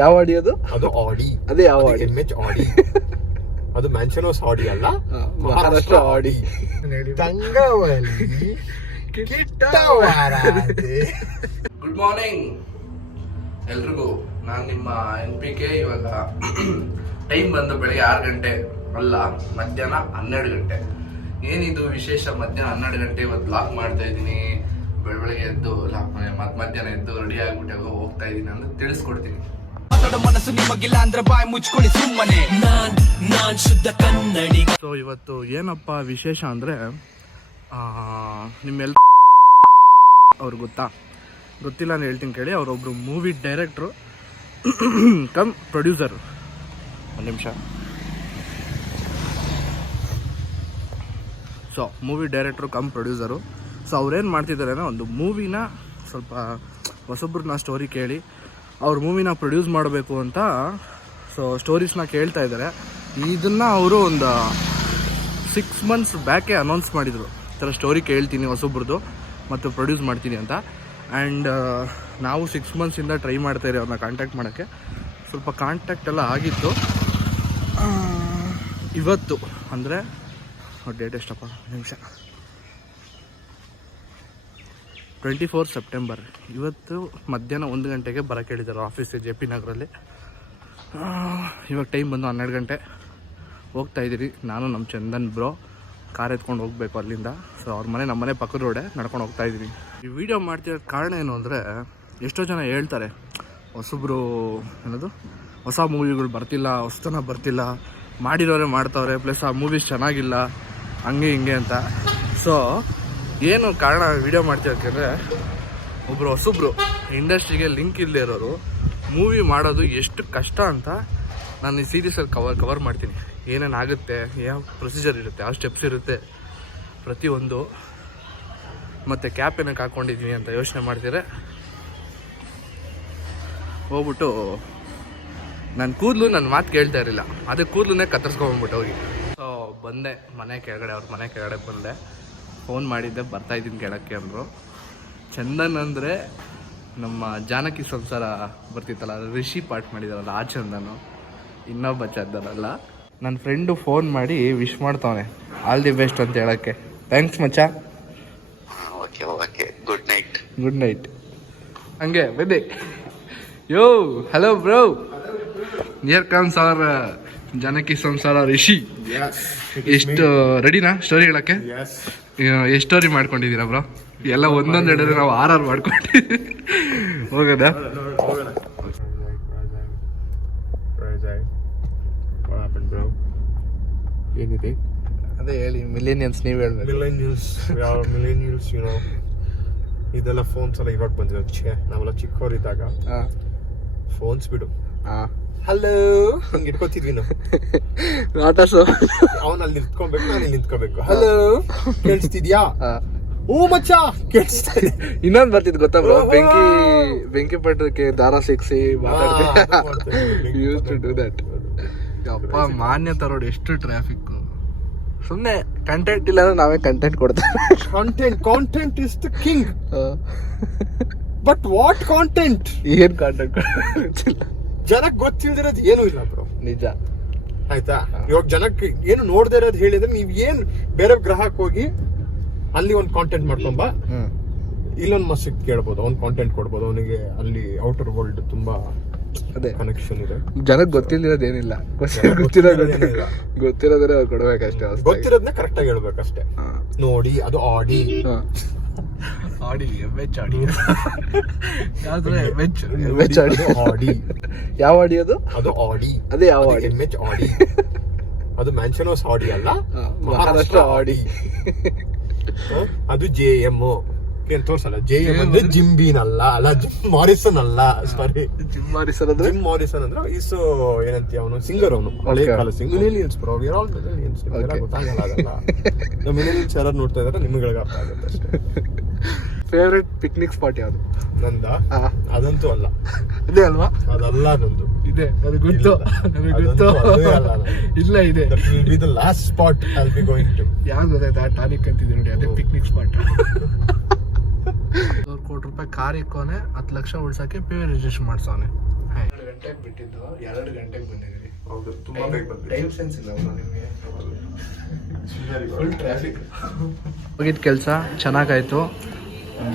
ಯಾವ ಆಡಿ ಅದು? ಅದು ಆಡಿ. ಅದೇ ಯಾವ ಆಡಿ? MH ಆಡಿ. ಅದು ಮ್ಯಾನ್ಷನೋಸ್ ಆಡಿ ಅಲ್ಲ, ಮಹಾರಾಷ್ಟ್ರ ಆಡಿ. ತಂಗವಲ್ಲಿ ಗುಡ್ ಮಾರ್ನಿಂಗ್ ಎಲ್ರಿಗೂ. ನಾನು ನಿಮ್ಮ NPK. ಇವಾಗ ಟೈಮ್ ಬಂದು ಬೆಳಗ್ಗೆ 6 ಗಂಟೆ ಅಲ್ಲ, ಮಧ್ಯಾಹ್ನ 12 ಗಂಟೆ. ಏನಿದು ವಿಶೇಷ? ಮಧ್ಯಾಹ್ನ 12 ಗಂಟೆ ಇವತ್ತು ಲಾಕ್ ಮಾಡ್ತಾ ಇದ್ದೀನಿ. ಬೆಳಗ್ಗೆ ಎದ್ದು ಮಧ್ಯಾಹ್ನ ಎದ್ದು ರೆಡಿ ಆಗ್ಬಿಟ್ಟು ಹೋಗ್ತಾ ಇದ್ದೀನಿ ಅಂತ ತಿಳಿಸ್ಕೊಡ್ತೀನಿ. ಮನಸ್ಸು ನಿಮಗಿಲ್ಲ ಅಂದ್ರೆ ಬಾಯಿ ಮುಚ್ಕೊಳ್ಳಿ ಸುಮ್ಮನೆ. ನಾನ್ ಶುದ್ಧ ಕನ್ನಡಿ. ಸೊ ಇವತ್ತು ಏನಪ್ಪ ವಿಶೇಷ ಅಂದರೆ, ನಿಮ್ಮೆಲ್ಲ ಅವ್ರು ಗೊತ್ತಿಲ್ಲ ಅಂತ ಹೇಳ್ತೀನಿ ಕೇಳಿ. ಅವರೊಬ್ಬರು ಮೂವಿ ಡೈರೆಕ್ಟ್ರು ಕಮ್ ಪ್ರೊಡ್ಯೂಸರು. ಒಂದು ನಿಮಿಷ. ಸೊ ಮೂವಿ ಡೈರೆಕ್ಟ್ರು ಕಮ್ ಪ್ರೊಡ್ಯೂಸರು. ಸೊ ಅವ್ರೇನು ಮಾಡ್ತಿದ್ದಾರೆ ಅಂದರೆ, ಒಂದು ಮೂವಿನ ಸ್ವಲ್ಪ ಹೊಸೊಬ್ರನ್ನ ಸ್ಟೋರಿ ಕೇಳಿ ಅವ್ರ ಮೂವಿನ ಪ್ರೊಡ್ಯೂಸ್ ಮಾಡಬೇಕು ಅಂತ ಸೊ ಸ್ಟೋರೀಸ್ನ ಕೇಳ್ತಾ ಇದ್ದಾರೆ. ಇದನ್ನು ಅವರು ಒಂದು 6 months ಬ್ಯಾಕೆ ಅನೌನ್ಸ್ ಮಾಡಿದರು, ಈ ಥರ ಸ್ಟೋರಿ ಕೇಳ್ತೀನಿ ಹೊಸೊಬ್ರದ್ದು ಮತ್ತು ಪ್ರೊಡ್ಯೂಸ್ ಮಾಡ್ತೀನಿ ಅಂತ. ಆ್ಯಂಡ್ ನಾವು 6 months ಟ್ರೈ ಮಾಡ್ತಾಯಿದ್ದೀವಿ ಅವ್ರನ್ನ ಕಾಂಟ್ಯಾಕ್ಟ್ ಮಾಡೋಕ್ಕೆ. ಸ್ವಲ್ಪ ಕಾಂಟ್ಯಾಕ್ಟ್ ಎಲ್ಲ ಆಗಿತ್ತು. ಇವತ್ತು ಅಂದರೆ ಡೇಟ್ ಎಷ್ಟಪ್ಪ, ನಿಮಿಷ, 24 ಸೆಪ್ಟೆಂಬರ್. ಇವತ್ತು ಮಧ್ಯಾಹ್ನ 1 ಗಂಟೆಗೆ ಬರೋಕ್ಕೆ ಹೇಳಿದ್ದಾರೆ ಆಫೀಸಿಗೆ, JP ನಗರಲ್ಲಿ. ಇವಾಗ ಟೈಮ್ ಬಂದು 12 ಗಂಟೆ. ಹೋಗ್ತಾ ಇದ್ದೀರಿ, ನಾನು ನಮ್ಮ ಚಂದನ್ ಬ್ರೋ ಕಾರ್ ಎತ್ಕೊಂಡು ಹೋಗಬೇಕು ಅಲ್ಲಿಂದ. ಸೊ ಅವ್ರ ಮನೆ ನಮ್ಮ ಮನೆ ಪಕ್ಕದ ರೋಡೆ ನಡ್ಕೊಂಡು ಹೋಗ್ತಾ ಇದ್ದೀನಿ. ಈ ವಿಡಿಯೋ ಮಾಡ್ತಿರೋ ಕಾರಣ ಏನು ಅಂದರೆ, ಎಷ್ಟೋ ಜನ ಹೇಳ್ತಾರೆ ಹೊಸಬ್ರು ಏನದು ಹೊಸ ಮೂವಿಗಳು ಬರ್ತಿಲ್ಲ, ಹೊಸತನ ಬರ್ತಿಲ್ಲ, ಮಾಡಿರೋರೆ ಮಾಡ್ತಾವ್ರೆ, ಪ್ಲಸ್ ಆ ಮೂವೀಸ್ ಚೆನ್ನಾಗಿಲ್ಲ, ಹಂಗೆ ಹಿಂಗೆ ಅಂತ. ಸೊ ಏನು ಕಾರಣ ವಿಡಿಯೋ ಮಾಡ್ತಿರೋಕ್ಕೆಂದರೆ, ಒಬ್ಬರು ಹೊಸಬ್ರು ಇಂಡಸ್ಟ್ರಿಗೆ ಲಿಂಕ್ ಇಲ್ಲದೆ ಇರೋರು ಮೂವಿ ಮಾಡೋದು ಎಷ್ಟು ಕಷ್ಟ ಅಂತ ನಾನು ಈ ಸೀರೀಸಲ್ಲಿ ಕವರ್ ಮಾಡ್ತೀನಿ. ಏನೇನಾಗುತ್ತೆ, ಯಾವ ಪ್ರೊಸೀಜರ್ ಇರುತ್ತೆ, ಯಾವ ಸ್ಟೆಪ್ಸ್ ಇರುತ್ತೆ ಪ್ರತಿಯೊಂದು, ಮತ್ತು ಕ್ಯಾಪ್ ಏನಕ್ಕೆ ಹಾಕ್ಕೊಂಡಿದ್ದೀನಿ ಅಂತ ಯೋಚನೆ ಮಾಡ್ತೀರಾ. ಹೋಗ್ಬಿಟ್ಟು ನನ್ನ ಕೂದಲು ನನ್ನ ಮಾತು ಕೇಳ್ತಾ ಇರಲಿಲ್ಲ, ಅದೇ ಕೂದಲನ್ನೇ ಕತ್ತರಿಸ್ಕೊಂಡ್ಬಿಟ್ಟು ಹೋಗಿ. ಸೊ ಬಂದೆ ಮನೆ ಕೆಳಗಡೆ, ಅವ್ರ ಮನೆ ಕೆಳಗಡೆ ಬಂದೆ. ಫೋನ್ ಮಾಡಿದ್ದೆ, ಬರ್ತಾಯಿದ್ದೀನಿ ಕೆಳಕ್ಕೆ ಅಂದರು. ಚಂದನ್ ಅಂದರೆ ನಮ್ಮ ಜಾನಕಿ ಸಂಸಾರ ಬರ್ತಿತ್ತಲ್ಲ, ರಿಷಿ ಪಾಠ ಮಾಡಿದಾರಲ್ಲ ಆ ಚಂದನು, ಇನ್ನೊಬ್ಬ ಚಂದನಲ್ಲ. ನನ್ನ ಫ್ರೆಂಡು ಫೋನ್ ಮಾಡಿ ವಿಶ್ ಮಾಡ್ತಾವನೆ, ಆಲ್ ದಿ ಬೆಸ್ಟ್ ಅಂತ ಹೇಳೋಕ್ಕೆ. ಥ್ಯಾಂಕ್ಸ್ ಮಚ್ಚ. Okay good night. Good night. ಹಂಗೆ ಬನ್ನಿ. Yo hello bro, near comes our Janaki Samsara Rishi. ಎಷ್ಟು ರೆಡಿನಾ ಸ್ಟೋರಿ ಹೇಳೋಕ್ಕೆ? ಎಷ್ಟು ಸ್ಟೋರಿ ಮಾಡ್ಕೊಂಡಿದ್ದೀರಾ ಬ್ರೋ? ಎಲ್ಲ ಒಂದೊಂದು ಹೇಳಿದ್ರೆ ನಾವು 6 ಮಾಡ್ಕೊಂಡಿದ್ದೀವಿ. ಹೋಗೋದಾ? ಏನಿದೆ ಅದೇ ಹೇಳಿ. ಮಿಲೇನಿಯನ್ಸ್ ನೀವು ಹೇಳ್ಬೇಕು. ಮಿಲೇನಿಯಲ್ಸ್ ಇದೆಲ್ಲ ಫೋನ್ಸ್ ಎಲ್ಲ ಇವಾಗ ಬಂದಿರೋ. ನಾವೆಲ್ಲ ಚಿಕ್ಕವರಿದ್ದಾಗ ಫೋನ್ಸ್ ಬಿಡು, ಹಲೋ ಹಂಗೆ ಇಟ್ಕೊತಿದ್ವಿ ನಾವು. ಅವನ್ ಅಲ್ಲಿ ನಿಂತ್ಕೊಬೇಕು, ನಾನು ಇಲ್ಲಿ ನಿಂತ್ಕೋಬೇಕು. ಹಲೋ ಕೇಳಿಸ್ತಿದ್ಯಾ? ಹ್ಞೂ ಮಚ್ಚ ಕೇಳಿಸ್ತಾ ಇದೆ. ಇನ್ನೊಂದು ಬರ್ತಿದ್ ಗೊತ್ತಾ ಬ್ರೋ, ಬೆಂಕಿ ಪಟ್ಟಕ್ಕೆ ದಾರ ಸಿಕ್ಸಿ ಮಾತಾಡ್ತೀವಿ. Use to do that. ಅಪ್ಪ ಮಾನ್ಯತಾ ರೋಡ್ ಎಷ್ಟು ಟ್ರಾಫಿಕ್. ಸುಮ್ಮನೆ ಕಂಟೆಂಟ್ ಇಲ್ಲ ಅಂದ್ರೆ ನಾವೇ ಕಂಟೆಂಟ್ ಕೊಡ್ತೇವೆ. Content is the king. But what content? ಏನ್ ಕಾಂಟೆಂಟ್ ಜನಕ್ಕೆ ಗೊತ್ತಿಲ್ದಿರೋದು ಏನೂ ಇಲ್ಲ ಬ್ರೋ. ನಿಜ ಆಯ್ತಾ? ಇವಾಗ ಜನಕ್ಕೆ ಏನು ನೋಡ್ದೇ ಇರೋದು ಹೇಳಿದ್ರೆ, ನೀವ್ ಏನ್ ಬೇರೆ ಗ್ರಹಕ್ಕೆ ಹೋಗಿ ಅಲ್ಲಿ ಒಂದು ಕಾಂಟೆಂಟ್ ಮಾಡ್ಕೊಂಬ, ಇಲ್ಲೊಂದು ಮಸ್ಸಿಗೆ ಕೇಳ್ಬೋದು, ಅವ್ನು ಕಾಂಟೆಂಟ್ ಕೊಡ್ಬೋದು. ಅವನಿಗೆ ಅಲ್ಲಿ ಔಟರ್ ವರ್ಲ್ಡ್ ತುಂಬಾ ಅದೇ ಕನೆಕ್ಷನ್ ಇದೆ. ಜನಕ್ಕೆ ಗೊತ್ತಿಲ್ಲದೇನಿಲ್ಲ, ಗೊತ್ತಿರೋದ್ರೆ ಅವ್ರು ಕೊಡ್ಬೇಕಷ್ಟೇ. ಗೊತ್ತಿರೋದನ್ನ ಕರೆಕ್ಟ್ ಆಗಿ ಹೇಳ್ಬೇಕಷ್ಟೇ. ನೋಡಿ ಅದು ಆಡಿ ಆಡಿ MH ಆಡಿ. ಆಡಿ ಯಾವ ಆಡಿ ಅದು? ಅದು ಆಡಿ. ಅದೇ ಯಾವ ಆಡಿ? MH ಆಡಿ. ಅದು ಮ್ಯಾನ್ಷನೋಸ್ ಆಡಿ ಅಲ್ಲ, ಮಹಾರಾಷ್ಟ್ರ ಆಡಿ. ಅದು JM ಏನ್ ತೋರ್ಸಲ್ಲ. JM ಅಂದ್ರೆ ಜಿಮ್ ಬೀನ್ ಅಲ್ಲ ಜಿಮ್ ಮಾರಿಸನ್ ಅಲ್ಲ, ಸಾರಿ ಜಿಮ್ ಮಾರಿಸನ್ ಅಂದ್ರೆ ಜಿಮ್ ಮಾರಿಸನ್ ಅಂದ್ರೆ ಈಸ್ ಏನಂತ ಅವನು ಸಿಂಗರ್, ಅವನು ಹಳೆ ಕಾಲ singer. Millennials bro, we are all millennials. ಗೊತ್ತಾಗಲ್ಲ ಅದಲ್ಲ. ನಮ್ಮ ಮಿಲೇನಿಯಲ್ಸ್ ಯಾರು ನೋಡ್ತಾ ಇದಾರೆ ನಿಮ್ಗೆ ಅರ್ಥ ಆಗುತ್ತೆ ಅಷ್ಟೇ. ಫೇವ್ರೆಟ್ ಪಿಕ್ನಿಕ್ ಸ್ಪಾಟ್ ಯಾವುದು? ನಂದ? ಅದಂತೂ ಅಲ್ಲ. ಅದೇ ಅಲ್ವಾ? ಅದಲ್ಲ ನಂದು. ಇದೆ, ಅದು ಗೊತ್ತು, ನನಗೆ ಗೊತ್ತು. ಇಲ್ಲ ಇದೆ. That will be the last spot I'll be going to. ಯಾವ್ದು ಗೊತ್ತಾಯ್ತಾ? ಟಾನಿಕ್ ಅಂತಿದೆ ನೋಡಿ, ಅದೇ ಪಿಕ್ನಿಕ್ ಸ್ಪಾಟ್. ₹1 ಕೋಟಿ ಕಾರ್ ಇಕ್ಕೋನೆ, 10 ಲಕ್ಷ ಉಳ್ಸಕ್ಕೆ ಪೇ ರಿಜಿಸ್ಟರ್ ಮಾಡ್ಸೋನೆ. ಗಂಟೆಗೆ ಬಿಟ್ಟಿದ್ದು 2 ಗಂಟೆಗೆ ಬಂದಿದ್ದೀವಿ. ಹೌದು, ತುಂಬಾ ಬೇಗ ಬಂದ್ವಿ. ಟೈಮ್ ಸೆನ್ಸ್ ಇಲ್ಲ ಅವರು ನಿಮಗೆ. Full traffic. ಹೋಗಿದ್ದ ಕೆಲಸ ಚೆನ್ನಾಗಾಯ್ತು.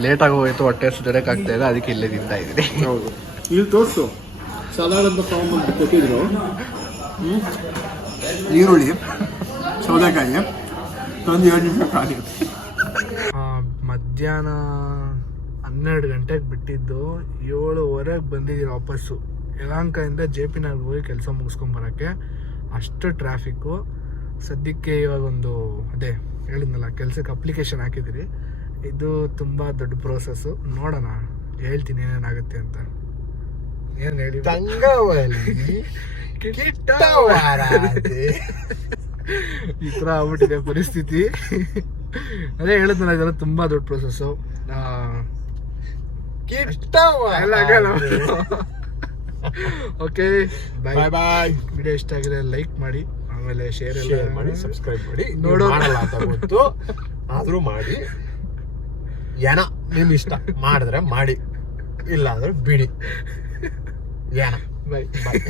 ಲೇಟಾಗಿ ಹೋಯ್ತು, ಹೊಟ್ಟೆ ಸುಡೋಕ್ಕಾಗ್ತಾ ಇಲ್ಲ, ಅದಕ್ಕೆ ಇಲ್ಲೇ ತಿಂತಾ ಇದ್ದೀನಿ. ಹೌದು, ಇಲ್ಲಿ ತೋರಿಸು. ಸಲಾಡ್ ಅಂತ ತಗೊಂಡ್ಬಂದು ಕೊಟ್ಟಿದ್ರು. ಈರುಳ್ಳಿ, ಸೌತೆಕಾಯಿ ತಂದು 2 ನಿಮಿಷ ಖಾಲಿ. ಮಧ್ಯಾಹ್ನ 12 ಗಂಟೆಗೆ ಬಿಟ್ಟಿದ್ದು 7:15 ಬಂದಿದ್ದೀವಿ ವಾಪಸ್ಸು. ಯಲಹಂಕದಿಂದ JP ನಗರ್ಗೆ ಹೋಗಿ ಕೆಲಸ ಮುಗಿಸ್ಕೊಂಬರೋಕ್ಕೆ. ಅಷ್ಟು ಟ್ರಾಫಿಕ್ಕು. ಸದ್ಯಕ್ಕೆ ಇವಾಗ ಅದೇ ಹೇಳಿದ್ನಲ್ಲ, ಕೆಲಸಕ್ಕೆ ಅಪ್ಲಿಕೇಶನ್ ಹಾಕಿದ್ದೀರಿ. ಇದು ತುಂಬ ದೊಡ್ಡ ಪ್ರೋಸೆಸ್ಸು. ನೋಡೋಣ, ಹೇಳ್ತೀನಿ ಏನೇನಾಗುತ್ತೆ ಅಂತ. ಏನು ಹೇಳಿ ಈ ಥರ ಆಗ್ಬಿಟ್ಟಿದೆ ಪರಿಸ್ಥಿತಿ. ಅದೇ ಹೇಳಿದ್ನಲ್ಲ, ಇದೆಲ್ಲ ತುಂಬ ದೊಡ್ಡ ಪ್ರೋಸೆಸ್ಸು. ಓಕೆ, ಬಾಯ್ ಬಾಯ್. ವಿಡಿಯೋ ಇಷ್ಟ ಆಗಿದೆ ಲೈಕ್ ಮಾಡಿ, ಆಮೇಲೆ ಶೇರ್ ಮಾಡಿ, ಸಬ್ಸ್ಕ್ರೈಬ್ ಮಾಡಿ. ನೋಡೋ ಮಾಡಲ್ಲ ಅಂತ ಗೊತ್ತು, ಆದ್ರೂ ಮಾಡಿ. ಏನ ನಿಮ್ ಇಷ್ಟ, ಮಾಡಿದ್ರೆ ಮಾಡಿ, ಇಲ್ಲ ಅಂದ್ರೆ ಬಿಡಿ. ಏನ ಬಾಯ್ ಬಾಯ್.